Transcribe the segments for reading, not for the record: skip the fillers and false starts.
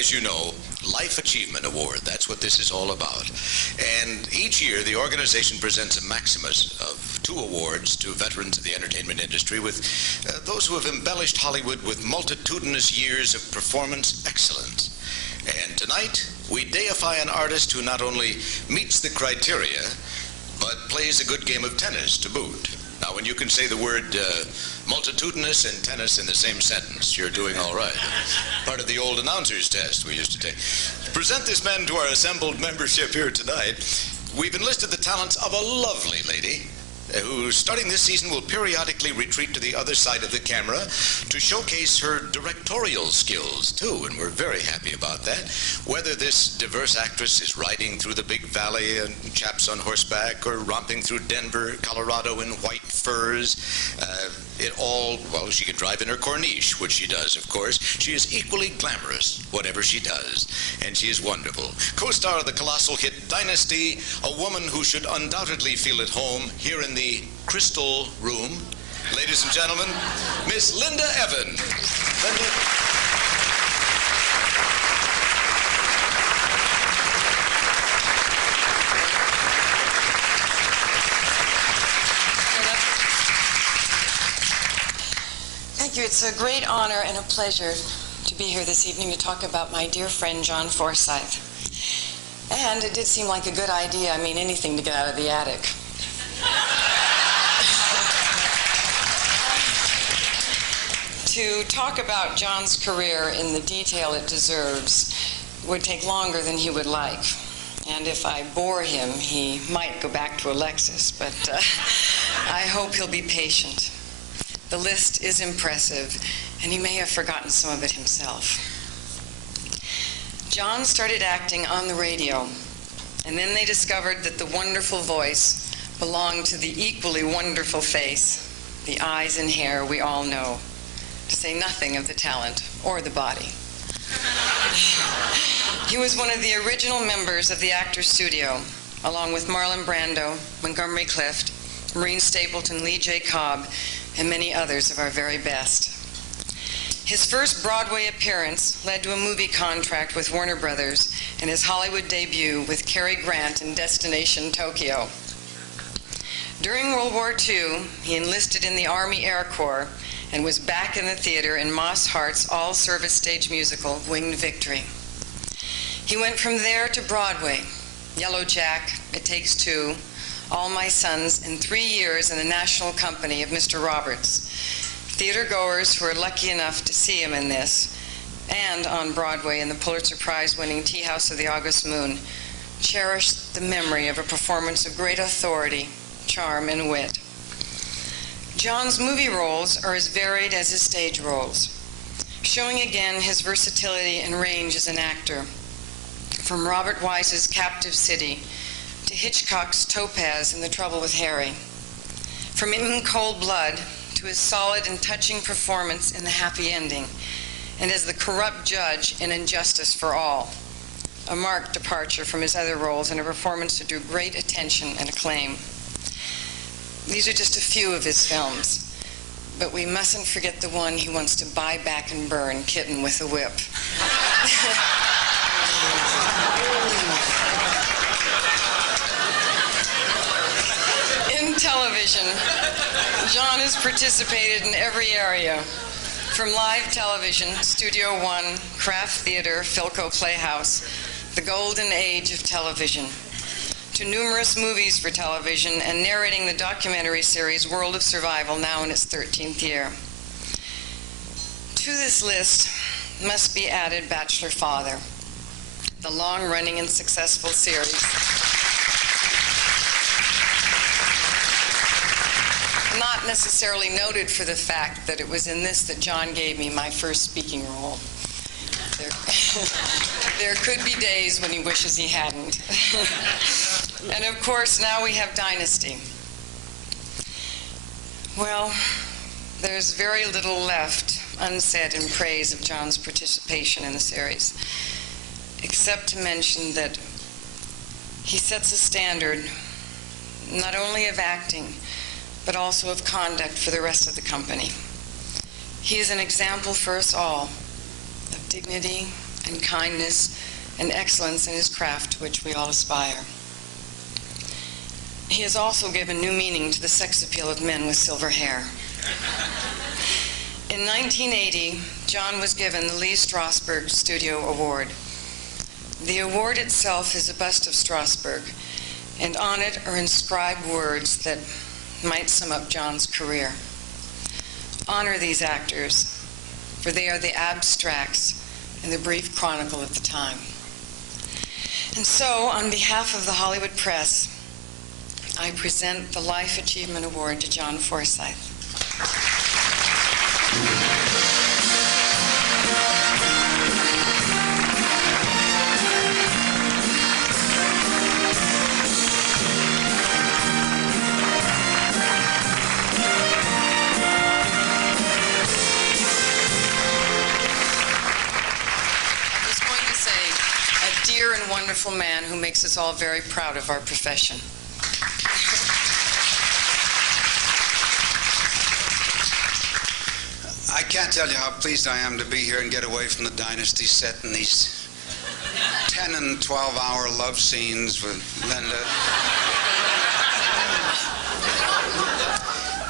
as you know, Life Achievement Award. That's what this is all about. And each year, the organization presents a maximus of 2 awards to veterans of the entertainment industry, with those who have embellished Hollywood with multitudinous years of performance excellence. And tonight, we deify an artist who not only meets the criteria, but plays a good game of tennis to boot. Now, when you can say the word multitudinous and tennis in the same sentence, you're doing all right. Part of the old announcer's test we used to take. To present this man to our assembled membership here tonight, we've enlisted the talents of a lovely lady who, starting this season, will periodically retreat to the other side of the camera to showcase her directorial skills, too, and we're very happy about that. Whether this diverse actress is riding through the big valley and chaps on horseback, or romping through Denver, Colorado in white furs, she can drive in her Corniche, which she does, of course. She is equally glamorous, whatever she does, and she is wonderful. Co-star of the colossal hit Dynasty, a woman who should undoubtedly feel at home here in the Crystal Room. Ladies and gentlemen, Miss Linda Evan. Linda. Thank you. It's a great honor and a pleasure to be here this evening to talk about my dear friend John Forsythe. And it did seem like a good idea. I mean, anything to get out of the attic. To talk about John's career in the detail it deserves would take longer than he would like. And if I bore him, he might go back to Alexis, but I hope he'll be patient. The list is impressive, and he may have forgotten some of it himself. John started acting on the radio, and then they discovered that the wonderful voice belonged to the equally wonderful face, the eyes and hair we all know, to say nothing of the talent or the body. He was one of the original members of the Actors Studio, along with Marlon Brando, Montgomery Clift, Maureen Stapleton, Lee J. Cobb, and many others of our very best. His first Broadway appearance led to a movie contract with Warner Brothers and his Hollywood debut with Cary Grant in Destination Tokyo. During World War II, he enlisted in the Army Air Corps and was back in the theater in Moss Hart's all-service stage musical, Winged Victory. He went from there to Broadway, Yellow Jack, It Takes Two, All My Sons, and 3 years in the National Company of Mr. Roberts. Theater goers who were lucky enough to see him in this, and on Broadway in the Pulitzer Prize-winning Tea House of the August Moon, cherish the memory of a performance of great authority, charm, and wit. John's movie roles are as varied as his stage roles, showing again his versatility and range as an actor. From Robert Wise's Captive City to Hitchcock's Topaz and The Trouble with Harry. From In Cold Blood to his solid and touching performance in The Happy Ending, and as the corrupt judge in Injustice for All, a marked departure from his other roles and a performance that drew great attention and acclaim. These are just a few of his films, but we mustn't forget the one he wants to buy back and burn, Kitten with a Whip. In television, John has participated in every area, from live television, Studio One, Kraft Theater, Philco Playhouse, the golden age of television, to numerous movies for television and narrating the documentary series World of Survival, now in its 13th year. To this list must be added Bachelor Father, the long-running and successful series. Not necessarily noted for the fact that it was in this that John gave me my first speaking role. There could be days when he wishes he hadn't. And of course, now we have Dynasty. Well, there's very little left unsaid in praise of John's participation in the series, except to mention that he sets a standard not only of acting, but also of conduct for the rest of the company. He is an example for us all of dignity, and kindness and excellence in his craft to which we all aspire. He has also given new meaning to the sex appeal of men with silver hair. In 1980, John was given the Lee Strasberg Studio Award. The award itself is a bust of Strasberg, and on it are inscribed words that might sum up John's career. Honor these actors, for they are the abstracts in the brief chronicle of the time. And so, on behalf of the Hollywood Press, I present the Life Achievement Award to John Forsythe. A dear and wonderful man who makes us all very proud of our profession. I can't tell you how pleased I am to be here and get away from the Dynasty set and these 10 and 12-hour love scenes with Linda.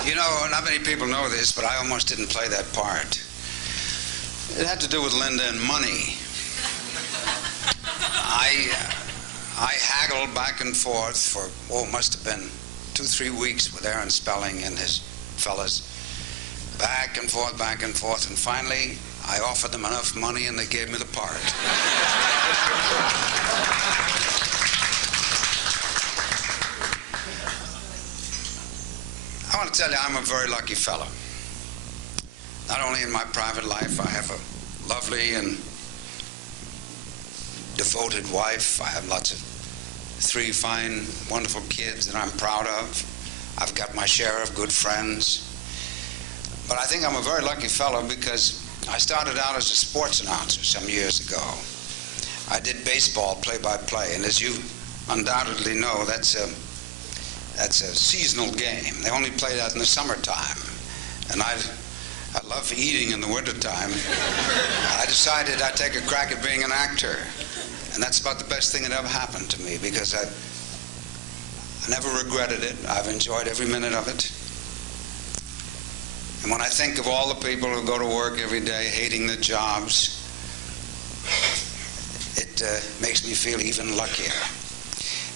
You know, not many people know this, but I almost didn't play that part. It had to do with Linda and money. I haggled back and forth for, must have been 2-3 weeks with Aaron Spelling and his fellas. Back and forth, and finally I offered them enough money and they gave me the part. I want to tell you, I'm a very lucky fellow. Not only in my private life, I have a lovely and devoted wife. I have lots of 3 fine, wonderful kids that I'm proud of. I've got my share of good friends. But I think I'm a very lucky fellow because I started out as a sports announcer some years ago. I did baseball play-by-play, and as you undoubtedly know, that's a seasonal game. They only play that in the summertime. And I love eating in the wintertime. I decided I'd take a crack at being an actor. And that's about the best thing that ever happened to me because I never regretted it. I've enjoyed every minute of it. And when I think of all the people who go to work every day hating their jobs, it makes me feel even luckier.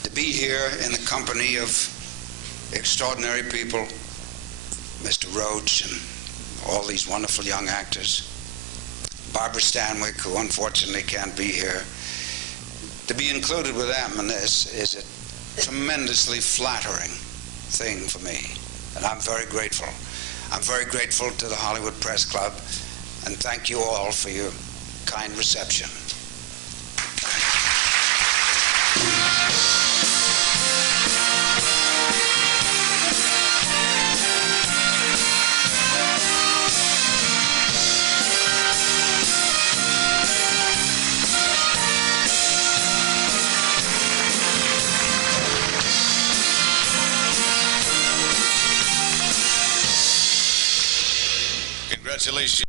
To be here in the company of extraordinary people, Mr. Roach and all these wonderful young actors, Barbara Stanwyck, who unfortunately can't be here, to be included with them in this is a tremendously flattering thing for me, and I'm very grateful. I'm very grateful to the Hollywood Press Club, and thank you all for your kind reception. Congratulations.